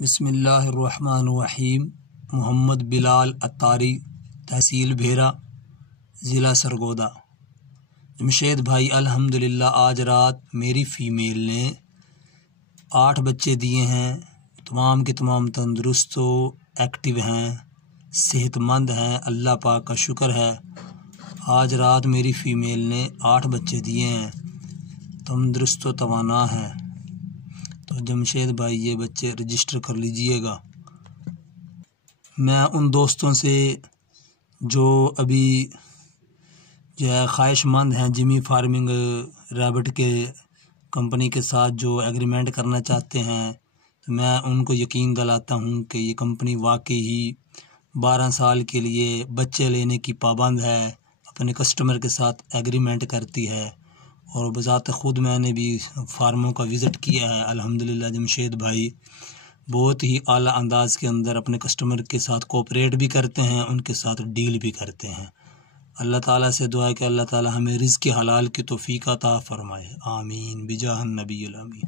بسم اللہ الرحمن الرحیم۔ محمد بلال عطاری، تحصیل بھہرہ، ضلع سرگودھا۔ جمشید بھائی الحمدللہ آج رات میری فیمیل نے 8 بچے دیے ہیں، تمام کے تمام تندرست و ایکٹیو ہیں، صحت مند ہیں، اللہ پاک کا شکر ہے۔ آج رات میری فیمیل نے 8 بچے دیے ہیں، تندرست و توانا ہیں۔ تو جمشید بھائی یہ بچے رجسٹر کر لیجئے گا۔ میں ان دوستوں سے جو ابھی خواہش مند ہیں جمی فارمنگ ریبٹ کے کمپنی کے ساتھ جو ایگریمنٹ کرنا چاہتے ہیں، تو میں ان کو یقین دلاتا ہوں کہ یہ کمپنی واقعی ہی 12 سال کے لیے بچے لینے کی پابند ہے، اپنے کسٹمر کے ساتھ ایگریمنٹ کرتی ہے، اور بذات خود میں نے بھی فارموں کا وزٹ کیا ہے۔ الحمدللہ جمشید بھائی بہت ہی اعلیٰ انداز کے اندر اپنے کسٹمر کے ساتھ کوآپریٹ بھی کرتے ہیں، ان کے ساتھ ڈیل بھی کرتے ہیں۔ اللہ تعالیٰ سے دعا ہے کہ اللہ تعالیٰ ہمیں رزق حلال کی توفیق عطا فرمائے، آمین بجاہ النبی الامین۔